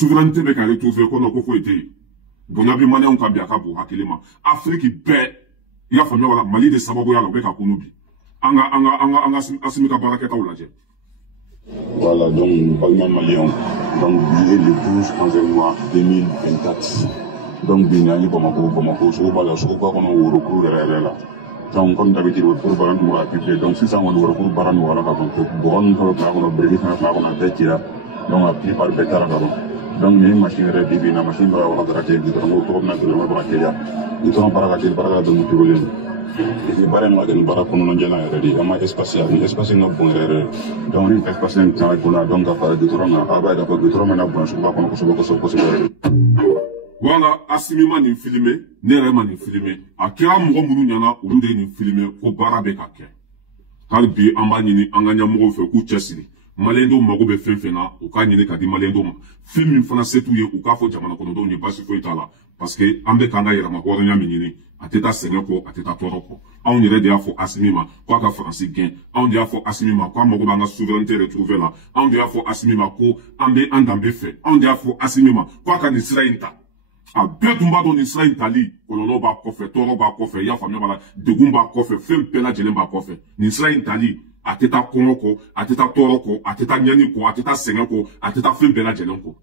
souveraineté be ka retrouver ko no ko fo ite bonya bi mane on ka bi akabu hakilema Afrique be ya famia wala Mali de sababu ya lo be ka kunubi anga asimika baraketa ulaje. Voilà, donc, Parlement malien, donc, billet le 12 11 mois 2024. Donc, Binali, Bamako, Soubala, Souba, on a eu recours à la. Donc, comme d'habitude, le recours Baran nous a occupé. Donc, si ça, on a eu recours Baran nous a occupé. Bon, on a brevet, on a bêti là. Donc, a pris par le bétar d'abord. Donc, les machines rédibées, la machine va avoir raté, du temps, on a eu raté là. Du temps, par la de nous. Et bara ma den bara kono jana ready ama espace na bon rere donc ni espace na tan ko na donc ka de torona aba da ko de torona na bon so ba kono ko voilà asimima ni filmer ne rema ni filmer akira mo munu nyana ulude ni filmer ko bara be ka ke harbi amba ni anganya mo fe ku chesiri malendo mago be fenfena o ka nyine ka di malendo ma film fana setu ye o ka fo jamana kono do ni basi fo itala parce que ambe kanga yera ma ko nya minini ateta sengeko ateta toroko on irait déjà faut assimima quoi ka français gain on dirait faut assimima quoi mogo banga souveraineté retrouver là on dirait faut assimima ko ambe andambe fait on dirait faut assimima quoi ka Israël ta a betumba don Israël tali kolono ba kofe toro ba kofe ya famia bala degumba kofe fem pela jelemba kofe ni Israël tali ateta konoko ateta toroko ateta nyani ko ateta sengeko ateta fem pela jelenko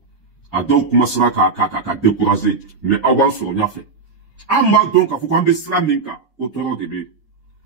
a donc masra ka décourager mais awa so nya fait amba donc afuko ambe sra minka o toro debe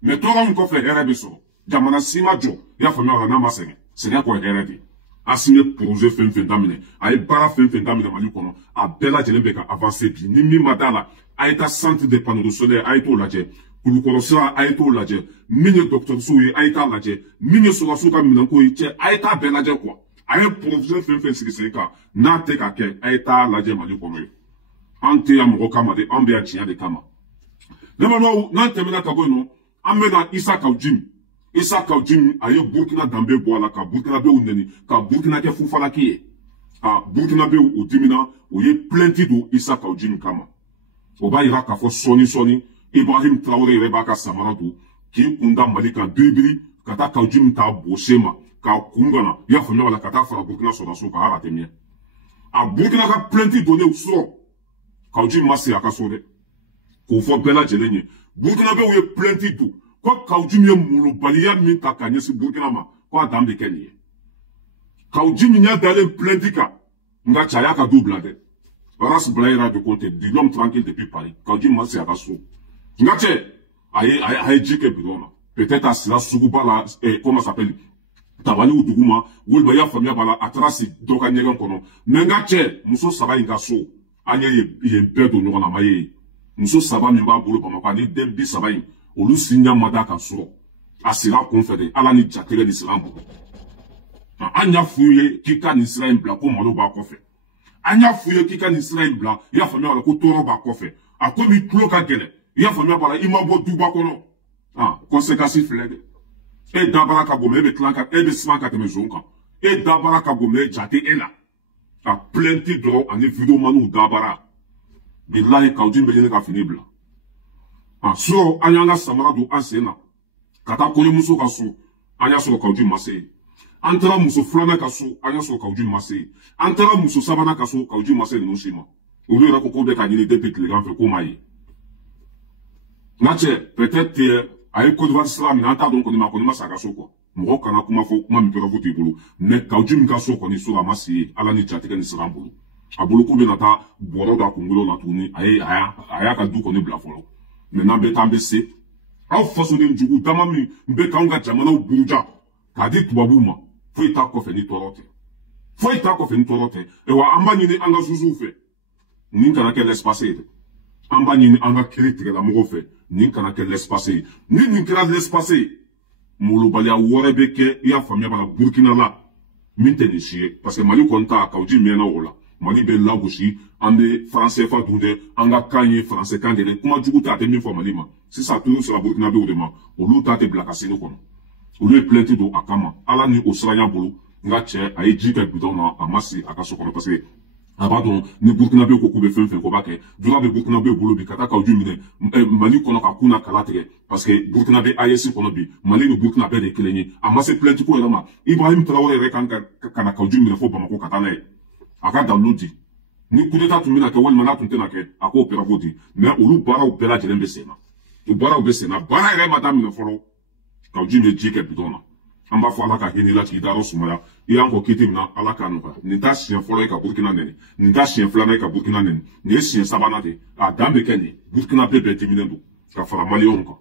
mais toro nko fe herebe so jamana sima jo ya famia bala na masenge senya ko herebe assigné projet fin damine ay bara fin damine mali kono a bela jelembe ka avancer bi ni mi madala ay ta centre de panneaux solaires ay to laje kulu korosira ay to laje mini docteur souye ay ta laje mini so suka minan ko yiche ay ta bela je quoi ay projet fin sikiseka na te ka ke ay ta laje mali kono ante ya mo kama de ambe ya chinya de kama lema no na temena ka bono ambe na Isa Kaujim Isa Kaujim aye Burkina dambe boala ka Burkina be uneni ka Burkina ke fufala kiye a Burkina be o dimina o ye plenty do Isa Kaujim kama o ba ira ka fo soni Ibrahim Traoré reba ka samaratu ki kunda malika bibiri kata Kaujim ta boshema ka kungana ya famia wala kata fara Burkina so ka harate mie a Burkina ka plenty donné o so Kaujim masi akasode ko fo bela jelenye Burkina be o ye plenty do ko Kaujim ye mulo baliya min ta kanyesi Burkina ma ko adambe kenye Kaujim nya dale plendika nga chaya ka double de ras blaira de côté du l'homme tranquille depuis Paris Kaujim ma se akaso nga che aye jike bidona peut-être à cela suguba la comment s'appelle tabali uduguma wolba ya famia bala atrasi doka nyegan kono nga che muso saba inga so anye ye bedo nyona maye muso saba mi ba bolo ba ma ni dembi saba yin olu sinya mada ka soro asira conféré ala ni jatele ni islam anya fuye kika ni Israël bla ko malo ba kofe anya fuye kika ni Israël bla ya famia wala ko toro ba kofe akomi kloka gele ya famia bala imabo duba kono conséquence flede e dabara ka gome be tlanka e be smanka te mezonka e dabara ka gome jate ela a plenty do ani video manu dabara billahi Kaujim be ka finibla so anyanga samara do ansena kata kole muso kaso anya so Kaujim mase antara muso flana kaso anya so Kaujim mase antara muso sabana kaso Kaujim mase no shima uri ra ko be ka ni depuis le grand fait komaye nache peut-être ay ko de islam na ta donc on ma ko ma saka so ko mo kana kuma fo kuma mi pera futi bulu mais Kaujim kaso ko ni so la mase ala ni chatike ni islam bulu abulu ko be na ta boro da kungulo na tuni aya ka du ko ni bla folo maintenant be tambe se aw faso de njugu damami mbe kaunga jamana buruja kadi tubabuma fo ita ko fe ni torote e wa amba nyini anga susufe nin kana ke l'espace amba nyini anga critique la mo fe nin kana ke l'espace nin kira l'espace mulu balia worebeke ya famia bala Burkina la minte ni chie parce que Mali konta Kaujim mena wala Mali be lagoshi ande français fa dunde anga kanye français kangele kuma juguta te min fo Mali ma si ça tout sur la Burkina be odema o luta te blakase no kono o le plenty do akama ala ni osranya bolo nga che ay jika bidona amasi akaso kono parce que abadon ni Burkina be ko kube fen ko bake dula be Burkina be bolo bi kata Kaujim mine Mali kono ka kuna kalate parce que Burkina be ayesi kono bi Mali ni Burkina be de kelenyi amasi plenty ko elama Ibrahim Traoré rekanga kana Kaujim mine fo bamako kata na aka downloadi ni coup d'état tun bɛna kɛ walima n'a tun tɛna kɛ a k'o pɛrɛ ko di mais olu baaraw bɛɛ lajɛlen bɛ sen na o baaraw bɛ sen na baara yɛrɛ ma daminɛ fɔlɔ ka ji bɛ ji kɛ bidɔn na an b'a fɔ ala ka hinɛ la k'i dayɔrɔ sumaya i y'an kɔ kiti min na ala k'a nɔgɔya nin t'a siɲɛ fɔlɔ ye ka burukina nɛni nin t'a siɲɛ filanan ye ka burukina nɛni nin ye siɲɛ sabanan de a dan bɛ kɛ nin burukina bɛɛ diminen don ka fara maliyɛnw kan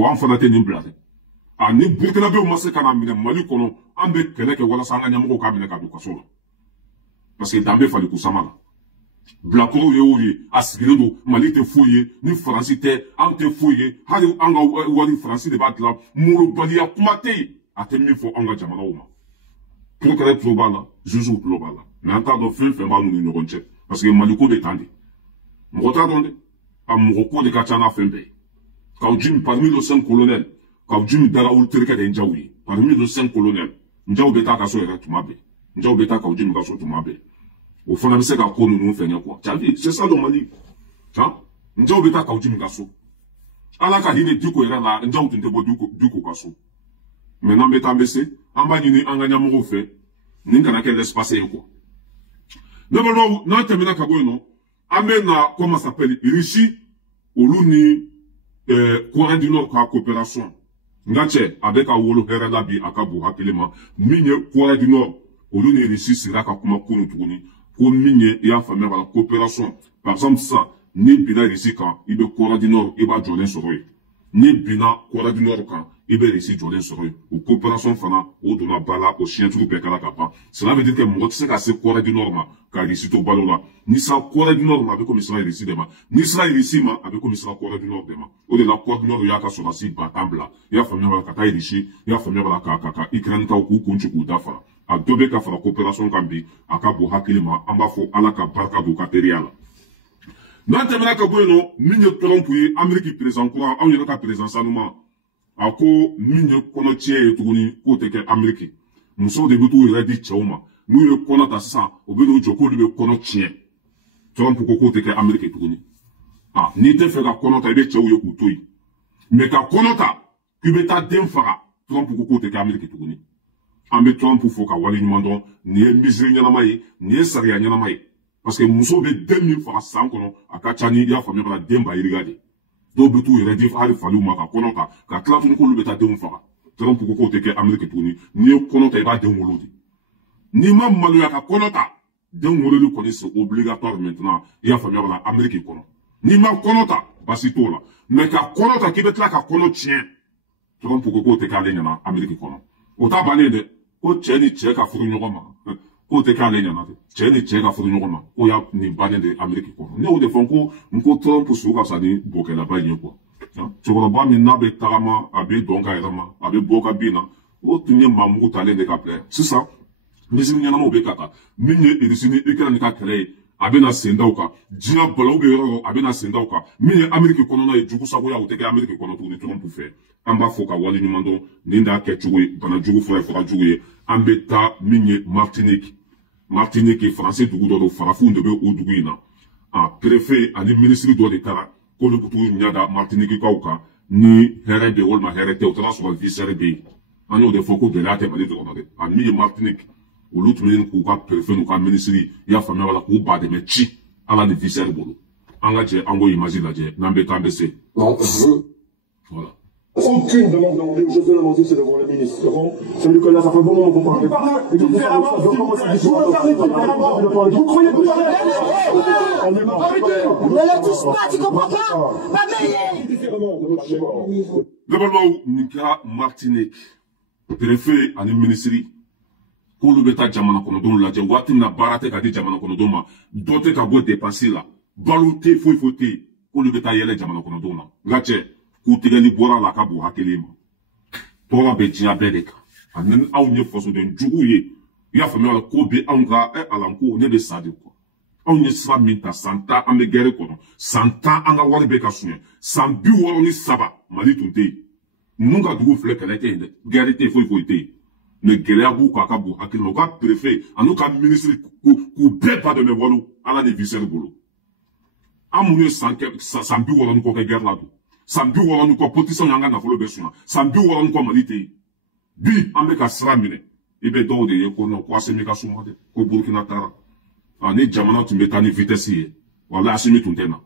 wa an fana tɛ nin bila dɛ a ni burukina bɛɛ ma se ka na minɛ mali kɔnɔ an bɛ kɛlɛ kɛ walasa an ka ɲɛmɔgɔw k'a minɛ ka don kaso la parce que dan bɛ fali kusama la bilakorow ye o ye a sigilen don mali tɛ foyi ye ni faransi tɛ an tɛ foyi ye hali an ka wari faransi de b'a dilan molobaliya kuma tɛ yen a tɛ min fɔ an ka jamanaw ma procureur tulo b'a la jugew tulo b'a la mais an t'a dɔn fɛn fɛn b'a n'u ni ɲɔgɔn cɛ parce que mali ko bɛ tan de mɔgɔ t'a dɔn dɛ a mɔgɔ ko de ka ca n'a fɛn bɛɛ ye k'aw jimi parmi les 5 colonels k'aw jimi darawulu terikɛ de ye njaw ye parmi les 5 colonels njaw bɛ taa ka so yɛrɛ tuma bɛɛ njaw bɛ taa k'aw jimi ka so tuma bɛɛ o fana bɛ se ka ko ninnu fɛngɛ quoi tu as vu c'est ça le Mali hein njaw bɛ taa k'aw jimi ka so ala ka hinɛ diko yɛrɛ la njaw tun tɛ bɔ diko ka so maintenant an bɛ taa an bɛ se an b'a ɲini an ka ɲɛmɔgɔw fɛ nin kana kɛ l'espace ye quoi ne balimaw n'an tɛmɛna ka bɔ yen nɔ an bɛ na comment ça s'appelle Russie olu ni Corée du Nord ka coopération nga cɛ a bɛ ka wolo hɛrɛ la bi a ka bon hakili ma min ye Corée du Nord olu ni Russie sera ka kuma kunu tuguni ko min ye i y'a faamuya la coopération par exemple sisan ni bina Russie kan i bɛ Corée du Nord i b'a jɔlen sɔrɔ yen ni bina Corée du Nord kan i bɛ Russie jɔlen sɔrɔ yen o coopération fana o donna ba la o siɲɛtigiw bɛɛ kɛra ka ban cela veut dire que mɔgɔ tɛ se ka se Corée du Nord ma ka Russie to balo la ni sera Corée du Nord ma a bɛ komi sera Russie de ma ni sera Russie ma a bɛ komi sera Corée du Nord de ma o de la Corée du Nord y'a ka sɔrɔdasi ba tan bila i y'a faamuya la ka taa Russie i y'a faamuya la ka Ukraine taw k'u kun ci k'u dafara a dɔ bɛ ka fara coopération kan bi a ka bon hakili ma an b'a fɔ ala ka barika don u ka teriya la n'an tɛmɛna ka bɔ yen nɔ min ye Trump ye Amérique président kura anw yɛrɛ ka président sanuman a ko min ye kɔnɔ tiɲɛ ye tuguni k'o tɛ kɛ Amérique musow de bɛ t'u yɛrɛ di cɛw ma n'u ye kɔnɔ ta sisan o bɛ n'u jɔ k'olu bɛ kɔnɔ tiɲɛ Trump ko k'o tɛ kɛ Amérique tuguni n'i tɛ fɛ ka kɔnɔ ta i bɛ cɛw ye k'u to yen mais ka kɔnɔ ta k'i bɛ taa den faga Trump ko k'o tɛ kɛ Amérique tuguni an bɛ Trump fo ka wale ɲuman dɔn nin ye misiri ɲɛnama ye nin ye sariya ɲɛnama ye parce que muso bɛ den min faga san kɔnɔ a ka ca ni i y'a faamuya den ba yiriga de dɔw bɛ t'u yɛrɛ di hali faliw ma ka kɔnɔ ta ka tila tuguni k'olu bɛ taa denw faga Trump ko k'o tɛ kɛ Amérique tuguni n'i ye kɔnɔ ta i b'a den wolo de n'i ma maloya ka kɔnɔ ta den wololi kɔni c'est obligatoire maintenant i y'a faamuya la Amérique kɔnɔ n'i ma kɔnɔ ta basi t'o la mais ka kɔnɔ ta k'i bɛ tila ka kɔnɔ tiɲɛ Trump ko k'o tɛ k'ale ɲɛna Amérique kɔnɔ o t'a bannen dɛ ko cɛ ni cɛ ka furu ɲɔgɔn ma k'o tɛ k'ale ɲɛna dɛ cɛ ni cɛ ka furu ɲɔgɔn ma k'o y'a nin bannen de Amérique kɔnɔ ne y'o de fɔ ko Trump su ka fisa ni bɔkɛlaba in ye quoi cɛkɔrɔba min n'a bɛ tagama a bɛ dɔn ka yɛrɛ ma a bɛ bɔ ka bin na o tun ye maamugu talen de ka bila sisan misiri ɲɛnamaw bɛ ka taa min ye Russie ni Ukraine ka kɛlɛ ye a bɛ na sen daw kan diɲɛ balaw bɛ yɔrɔ yɔrɔ a bɛ na sen daw kan min ye Amérique kɔnɔna ye jugu sagoya o tɛ kɛ Amérique kɔnɔ tuguni Trump fɛ an b'a fɔ ka wale ɲuman dɔn nin t'a kɛ cogo ye bana jugu fɔra fɔra jugu ye an bɛ taa min ye Martinique faransi dugu dɔ don farafinw de bɛ o dugu in na préfet ani ministre dɔ de taara k'olu bɛ t'u ɲɛda Martinique kaw kan ni hɛrɛ bɛ walima hɛrɛ tɛ o taara sɔrɔ visɛri bɛ yen an y'o de fɔ ko gɛlɛya tɛ Mali dɔrɔn dɛ a min ye Martinique olu tun bɛ k'u ka préfet n'u ka ministre i y'a faamuya wala k'u ba dɛmɛ ci ala ni visɛri bolo an ka jɛ an k'o image lajɛ n'an bɛ taa an bɛ se. Voilà. Aucune demande d'enlever aux Jeux Olympiques, c'est devant le ministre. C'est Nicolas, ça fait un bon moment qu'on parle. Vous croyez que ne le touche pas, tu comprends pas? D'abord, Nika Martinique, préfet à ministre, k'olu bɛ taa jamana kɔnɔdenw lajɛ waati min na baara tɛ ka di jamana kɔnɔdenw ma dɔ tɛ ka bɔ dépense la balo tɛ foyi foyi tɛ yen k'olu bɛ taa yɛlɛ jamana kɔnɔdenw na nka cɛ k'u tigɛli bɔra la ka bon hakili ma tɔɔrɔ bɛ diɲɛ bɛɛ de kan ani anw ye fasoden juguw ye i y'a faamuya la ko bɛ anw ka alan ko ne bɛ sa de kɔ anw ye sira min ta san 10 an bɛ gɛrɛ kɔnɔ san 10 an ka wari bɛ ka suɲɛ san 63 Mali tun tɛ yen ninnu ka dugu filɛ kɛlɛ tɛ yen dɛ gɛrɛ tɛ foyi foyi tɛ yen mais gɛlɛya b'u kan a ka bon hakili ma u ka préfet ani ka ministre k'u bɛɛ ba dɛmɛ walo ala ni visɛri bolo an minnu ye san 60 kɔ kɛ gɛrɛ la don san 60 kɔ politicien y'an ka nafolo bɛɛ suɲɛ san 60 kɔ Mali tɛ yen bi an bɛ ka sira minɛ i bɛ dɔw de ye ko non ko Asimi ka suma dɛ ko Burkina taara Ni jamana tun bɛ taa ni vitesse ye. Wala Assimi tun tɛ na.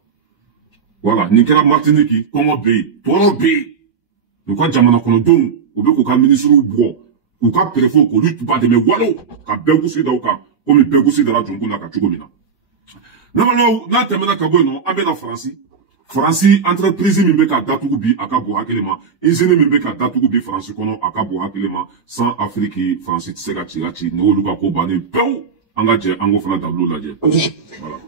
Voilà, nin kɛra Martinique, kɔngɔ bɛ yen, tɔɔrɔ bɛ yen. U ka jamana kɔnɔdenw, u bɛ k'u ka ministres bugɔ, u ka préfet k'olu ba dɛmɛ walo ka bɛɛ gosi da u kan, komi bɛɛ gosi dara Jɔnko la ka cogo min na. N'a tɛmɛna ka bɔ yen nɔ, an bɛ na Faransi. Faransi entreprise min bɛ ka datugu bi a ka bon hakili ma, usine min bɛ ka datugu bi Faransi kɔnɔ a ka bon hakili ma, sans Afrique Faransi tɛ se ka ci ka ci, n'olu ka ko bannen pewu.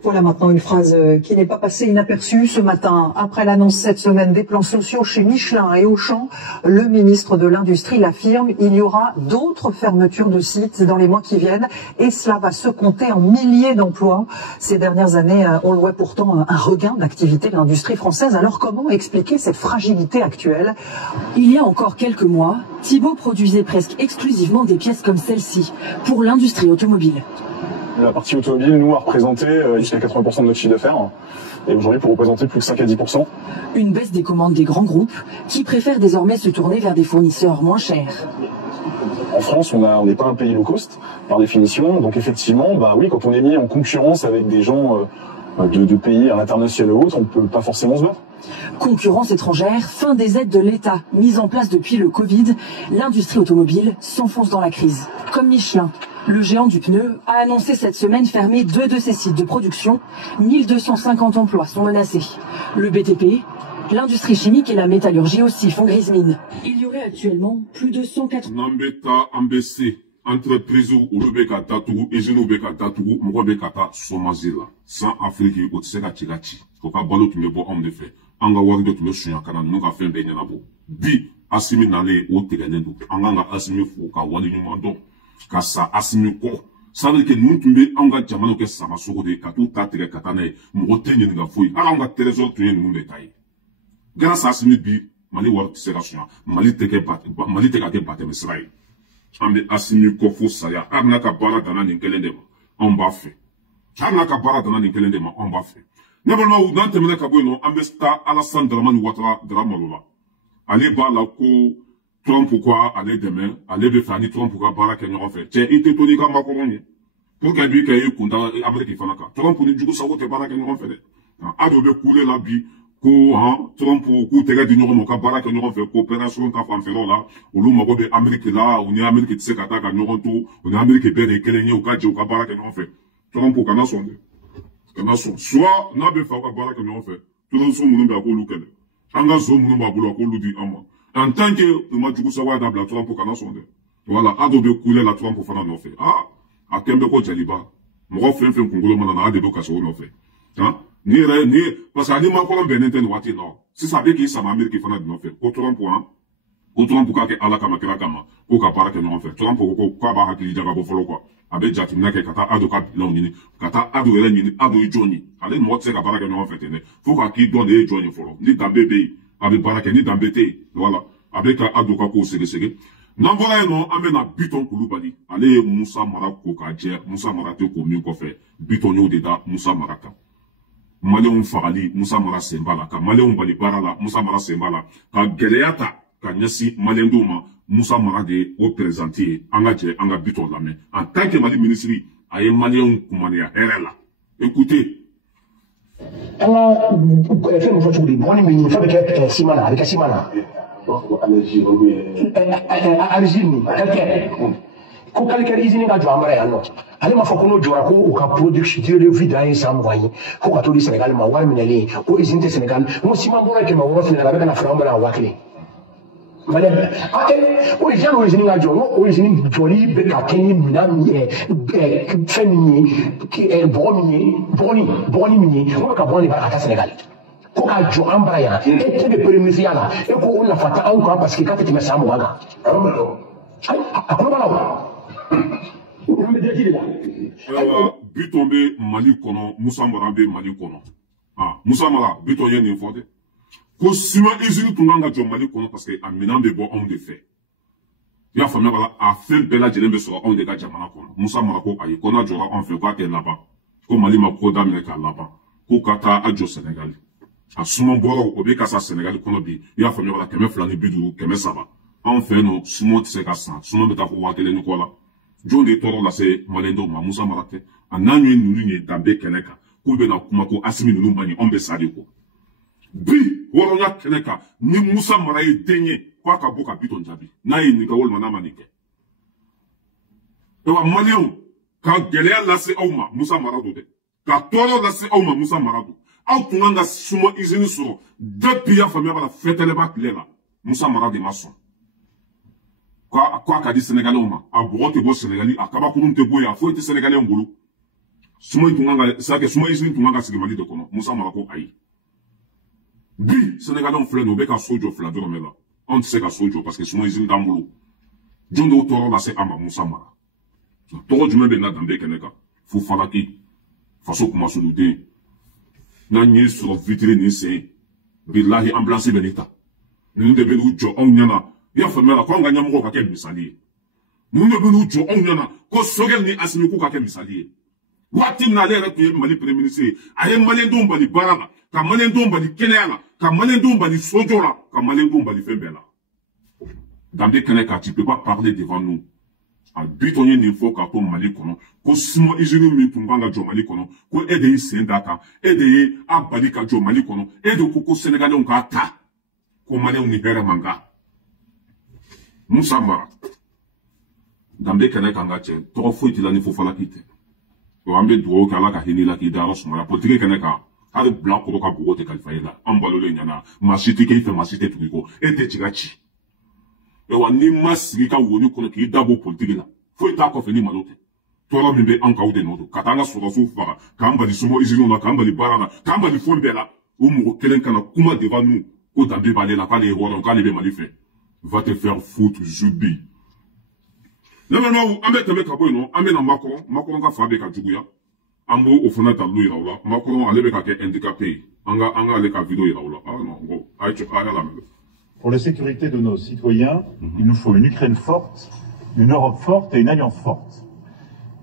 Voilà maintenant une phrase qui n'est pas passée inaperçue ce matin. Après l'annonce cette semaine des plans sociaux chez Michelin et Auchan, le ministre de l'Industrie l'affirme, il y aura d'autres fermetures de sites dans les mois qui viennent et cela va se compter en milliers d'emplois. Ces dernières années, on louait pourtant un regain d'activité de l'industrie française. Alors comment expliquer cette fragilité actuelle? Il y a encore quelques mois, Thibaut produisait presque exclusivement des pièces comme celle-ci pour l'industrie automobile. La partie automobile, nous, a représenté jusqu'à 80% de notre chiffre d'affaires. Et aujourd'hui, pour représenter plus de 5 à 10%. Une baisse des commandes des grands groupes qui préfèrent désormais se tourner vers des fournisseurs moins chers. En France, on n'est pas un pays low cost, par définition. Donc effectivement, bah oui, quand on est mis en concurrence avec des gens de pays à l'international ou autre, on ne peut pas forcément se battre. Concurrence étrangère, fin des aides de l'État mises en place depuis le Covid, l'industrie automobile s'enfonce dans la crise. Comme Michelin, le géant du pneu a annoncé cette semaine fermer 2 de ses sites de production. 1250 emplois sont menacés. Le BTP, l'industrie chimique et la métallurgie aussi font grise mine. Il y aurait actuellement plus de 104... entreprise olu bɛ ka datugu usine bɛ ka datugu mɔgɔ bɛ ka taa chômage la sans Afrique o tɛ se ka ci ka ci o ka balo tun bɛ bɔ anw de fɛ an ka wari de tun bɛ suɲa ka na ninnu ka fɛn bɛɛ ɲɛnabɔ bi Assimi nalen o tigɛlen don an kan ka Assimi fo ka wale ɲuman dɔn ka sa Assimi kɔ ça veut dire que ninnu tun bɛ anw ka jamana kɛ sama sogo de ka t'u ta tigɛ ka taa n'a ye mɔgɔ tɛ ɲininka foyi hali anw ka trésor tun ye ninnu de ta ye grâce à Assimi bi Mali wari tɛ se ka suɲa Mali tɛ ka kɛ batɛmɛsira ye. An bɛ Assimi kɔ fo saya hali n'a ka baara danna nin kelen de ma anw b'a fɛ hali n'a ka baara danna nin kelen de ma anw b'a fɛ ne balimaw n'an tɛmɛna ka bɔ yen nɔ an bɛ taa Alassane Dramane Ouattara Dramane la ale b'a la ko Trump ko ale dɛmɛ ale bɛ fɛ ani Trump ka baara kɛ ɲɔgɔn fɛ cɛ i tɛ to n'i ka makɔrɔn ye pour que bi kɛ i kunta Amérique fana kan Trump ni jugu sago tɛ baara kɛ ɲɔgɔn fɛ dɛ a dɔw bɛ kule la bi ko Trump k'u tɛgɛ di ɲɔgɔn ma ka baara kɛ ɲɔgɔn fɛ coopération ta fanfɛlaw la olu mago bɛ Amérique la u ni Amérique tɛ se ka taa ka ɲɔgɔn to u ni Amérique bɛɛ de ye kelen ye u ka jɛ u ka baara kɛ ɲɔgɔn fɛ Trump kana sɔn dɛ kana sɔn soit n'a bɛ fɛ u ka baara kɛ ɲɔgɔn fɛ tɔnso minnu bɛ a k'olu kɛlɛ an ka zo minnu b'a bolo a k'olu di an ma en tant que u ma jugu sago dabila Trump kana sɔn dɛ voilà a dɔw bɛ kule la Trump fana nɔfɛ a kɛn bɛ ko jaliba mɔgɔ fɛn fɛn kunkolo mana na a de bɛ kaso nɔfɛ parce que ani makɔrɔn bɛnnen tɛ nin waati in na sisan a bɛ k'i sama Amérique fana de nɔfɛ ko Trump k'a kɛ ala kama kira kama k'o ka baara kɛ ɲɔgɔn fɛ Trump ko k'a b'a hakili jagabɔ fɔlɔ quoi a bɛ jateminɛ kɛ ka taa Ado ka bilanw ɲini ka taa Ado yɛrɛ ɲini Ado ye jɔn ye ale mɔgɔ tɛ se ka baara kɛ ɲɔgɔn fɛ ten dɛ fo ka k'i dɔn de ye jɔn ye fɔlɔ ni danbe bɛ yen a bɛ baara kɛ ni danbe tɛ yen voilà a bɛ ka Ado ka kow segesege n'an bɔra yen nɔ an bɛ na Biton Kulubali ale ye Musa Mara ko k'a jɛ Musa Mara tɛ ko min kɔfɛ Biton y'o de da Musa Mara kan Maliyɛnw fagali Musa Mara sen b'a la ka Maliyɛnw bali baara la Musa Mara sen b'a la ka gɛlɛya ta ka ɲɛsin Maliyɛndenw ma Musa Mara de ye o présidente ye an ka jɛ an ka Biton lamɛn en tant que Mali ministre a ye Maliyɛnw kumaniya hɛrɛ la écoutez. An ka fɛn min fɔ cogo di bɔgɔ ni min fɛn bɛ kɛ siman na a bɛ kɛ siman na Algérie nin calcaire ko calcaire usine ka jɔ an bara yan nɔ ale m'a fɔ ko n'o jɔra ko u ka production durée de vie dan ye san 20 ye ko ka t'o di Sénégal ma wari minɛlen ko usine tɛ Sénégal n ko siman bɔra 600 fana la a bɛ ka na feere anw bɛna 1000 o ye yanni o usine ka jɔ n ko o usine jɔli bɛ ka kɛ ni minan min ye fɛn min ye bɔgɔ min ye bɔgɔni min ye ko bɛ ka bɔ nin bara ka taa Sénégal ko k'a jɔ an bara yan e bɛ premier ministre la e ko o nafa tɛ anw kan parce que k'a tɛ tɛmɛ san 20 kan a kɔnɔ b'a la o. Biton bɛ Mali kɔnɔ Musa Mara bɛ Mali kɔnɔ Musa Mara Biton ye nin fɔ dɛ ko ciment usine tun kan ka jɔ Mali kɔnɔ parce que a minɛn bɛ bɔ anw de fɛ i y'a faamuya wala a fɛn bɛɛ lajɛlen bɛ sɔrɔ anw de ka jamana kɔnɔ Musa Mara ko ayi ko n'a jɔra anw fɛ k'a tɛ laban ko Mali ma ko daminɛ k'a laban ko ka taa a jɔ Sénégal a suman bɔraw o bɛ ka sa Sénégal kɔnɔ bi i y'a faamuya wala 250 300 anw fɛ yen nɔ suman tɛ se ka san suman bɛ taa fɔ 1000 ni kɔ la John de Toro la se Malendo ma Moussa Marate a nanyo nunu dambe keneka ko be na kuma ko asimi nunu bani ombe sadi ko bi woro nya keneka ni Moussa Maraye denye kwa ka boka biton jabi na yi ni ka wol manama ni ke e wa Malion ka gele la se awma Moussa Marado de ka Toro la se awma Moussa Marado aw tunanga sumo izini soro depuis ya famille bala fetele ba klela Moussa Marado mason quoi qu'a dit Sénégalais a broté beau Sénégalais a kaba kurun te boya faut être Sénégalais ngulu suma itunganga ça que suma izini tunganga sigimali de kono Moussa Marako ayi bi Sénégalais on fleur no be ka sojo fla de romela on sait ka sojo parce que suma izini dambulu jondo Toro la se ama Moussa Mara Toro du mebe na dambe keneka fu falaki faso kuma sulude na nye sur vitrine ni se billahi ambulance benita nous devons jo on nyana ya famela ko nga nyamugo ka ke misali nous devons jo on nyana ko sogel ni asimi ku ka ke misali wati na le rek Mali premier ministre aye Mali ndomba ni baraka ka Mali ndomba ni kenela ka Mali ndomba ni sojora ka Mali ndomba ni fembela dans des keneka tu peux pas parler devant nous a bitonye ni fo ka to Mali kono ko simo izini mi tumbanga jo Mali kono ko ede yi sendaka ede yi abali ka jo Mali kono ede ko Sénégalais on ka ta ko Mali on ni hera manga Moussa Mara dambe keneka nga chen to fo itila ni fo fala kite o ambe duo kala ka hinila ki daro suma politique keneka hali blanc ko ka bugote kalfaila ambalo le nyana masiti ke fe masite tuko ede chigachi ewa ni masigi ka woni kono ki dabo politique la fo ita ko feni malote Toro mimbe anka ude nodo katanga sura sufa kamba di sumo izino na kamba di barana kamba di fombela umu kelen kana kuma devant nous ko dambe balé la pas les héros ka lebe malife va te faire foutre jubi non ambe teme ka boy no ambe na Macron ka fabe ka juguya ambo ofuna talu ira wala Macron alebe ka ke handicapé anga ale ka vidéo ira wala ah non go aicho ala la même. Pour la sécurité de nos citoyens, il nous faut une Ukraine forte, une Europe forte et une alliance forte.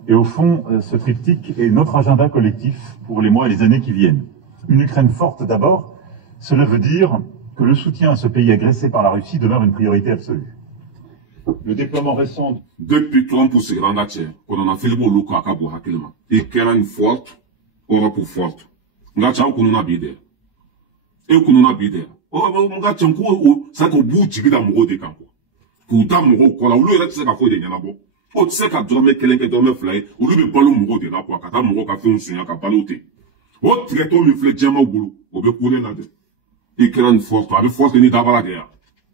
Et au fond, ce triptyque est notre agenda collectif pour les mois et les années qui viennent. Une Ukraine forte d'abord, cela veut dire que le soutien à ce pays agressé par la Russie demeure une priorité absolue. Le déploiement récent... Depuis Trump s'est rendu qu'on a fait le bon look à Cabo Hakilma. Et Ukraine forte, Europe forte. Ngacha ou qu'on a bidé. Et qu'on a bidé. Oh, ngacha ou ça qu'on bout de l'amour de campo. Pour d'amour, qu'on a eu le reste de la foi de Yanabo. O tse ka dorme kelenke dorme fly o lu be balo mugo de la kwa kata mugo ka fe unsunya ka balote o treto mi fle jama bulu o be kule la de ikran forte avec forte ni dabara de ya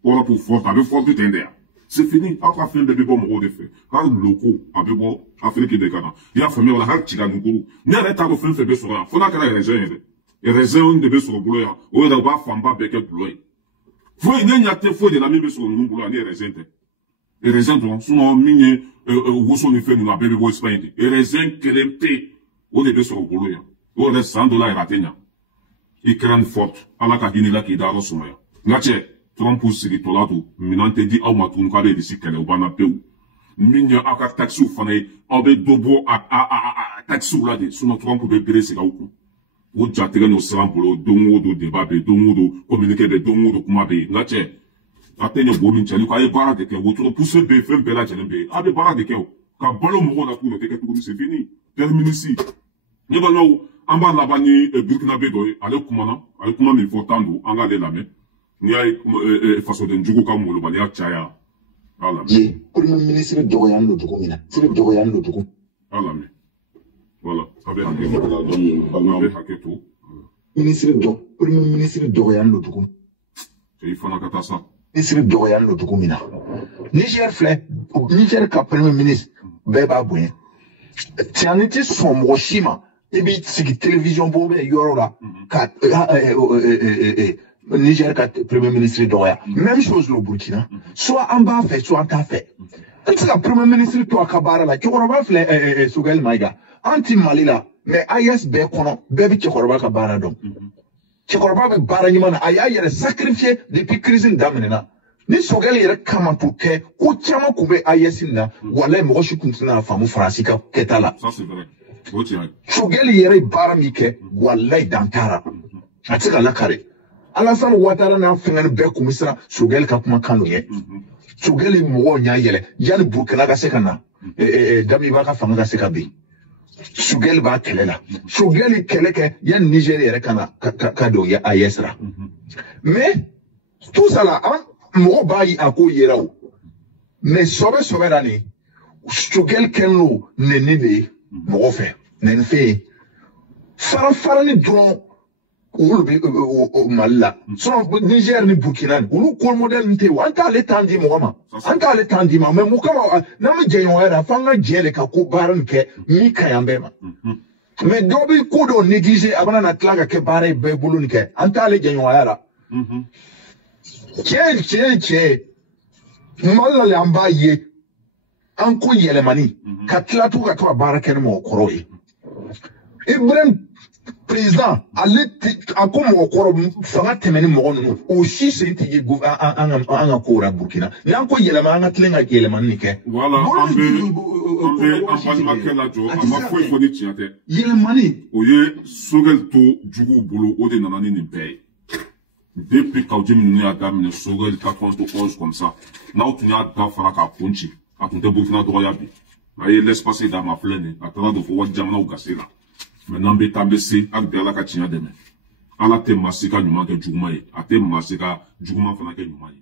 o pour forte avec forte tende c'est fini aka fin bebe bo mugo de fe ka loko avec bo afrique de kana ya famille wala har tiga nguru ne reta ko fin fe be sura fona kala raison et raison de be sura bulu ya o da ba famba beke bulu fo ne nyate fo de la mi be sura ngulu ani raison te et raison donc sono minye woso ni fe nous bébé boy Espagne et raison kelempe o de beso bolo ya o de $100 ratenya ikran forte ala ka dinila ki daro sumaya ngache Trump sigi tolatu minante di aw matun ka de sikale o bana peu minya aka taxi fane obe dobo a taxi la de sono Trump be brese ka uku o jatega no sran bolo dongo do débat be dongo do communiquer be dongo do kuma be ngache atenya bomin chali ko ay bara de ke wotro pousser be fem bela chelembe abe bara de ke ka balo mo na kuno te ke tout c'est fini terminé ici ne ba no amba la bani Burkina Faso ale kuma mi fortando anga de la me ni ay façon de njugo ka mo lo bali a chaya ala ye premier ministre dogoyan lo dukumina c'est dogoyan lo dukum ala me voilà abe haketo premier ministre dogoyan lo dukum il faut na katasa ministre dogoyan lo dukumina Niger ka premier ministre beba boyen tianiti sombo shima ebi sigi télévision bobe yorola ka Niger ka premier ministre dogoya même chose le Burkina soit en bas fait soit en ta fait c'est la premier ministre to akabara la chokoroba fle Sugal Maiga anti malila mais ayes be kono bebi chokoroba ka bara donc chokoroba be bara nyima aya yere sacrifier depuis crise d'amenena ni Sugal yere kama puke ko chama kube ayesin na wala mo shi kuntuna famu France ka ketala ça c'est vrai Sugal yere bara mike wala dankara atika la kare Alassane Ouattara na fengan be kumisa Sugal ka kuma kanu ye Sugal mo nya yele yani Burkina ka sekana Damiba ka fanga ka se ka ben Sogɛl b'a kɛlɛ la Sogɛl ye kɛlɛ kɛ yani Niger yɛrɛ ka don AES la mais tout ça là mɔgɔ b'a ye a ko yera o mais sɔbɛ la ni Sogɛl kɛlen nɛni de ye mɔgɔ fɛ nɛni fɛ ye fara-farani dɔrɔn olu bɛ Mali la sinon Niger ni Burkina olu ko modèle nin tɛ yen an t'ale temps di mɔgɔ ma mais mun kama n'an bɛ jɛɲɔgɔnya la f'an ka jɛ de ka ko baara nin kɛ min ka ɲi an bɛɛ ma mais dɔw bɛ ko dɔw négliger a bɛna na tila ka kɛ baara ye bɛɛ bolo nin kɛ an t'ale jɛɲɔgɔnya la tiɲɛ Mali la an b'a ye an ko yɛlɛmani ka tila to ka to ka baara kɛ ni mɔgɔ kɔrɔw ye Ibrahim président ale a ko mɔgɔ kɔrɔ fanga tɛmɛ ni mɔgɔ ninnu o si sen tɛ ye an ka ko la Burkina ni an ko yɛlɛma an ka tilen ka yɛlɛmani nin kɛ voilà an bɛ an balimakɛ lajɔ a ma foyi fɔ ni tiɲɛ tɛ yɛlɛmani o ye Sogɛl to juguw bolo o de nana ni nin bɛɛ ye depuis Kawji ninnu y'a daminɛ Sogɛl 91 comme ça n'aw tun y'a dafara k'a kun ci a tun tɛ Burkina dɔgɔya bi a ye laisse passer d'a ma filɛ nin a taara don fo wali jamanaw gasi la maintenant bɛ taa bɛ se hali bi Ala ka tiɲɛ dɛmɛ Ala tɛ maa si ka ɲuman kɛ juguman ye a tɛ maa si ka juguman fana kɛ ɲuman ye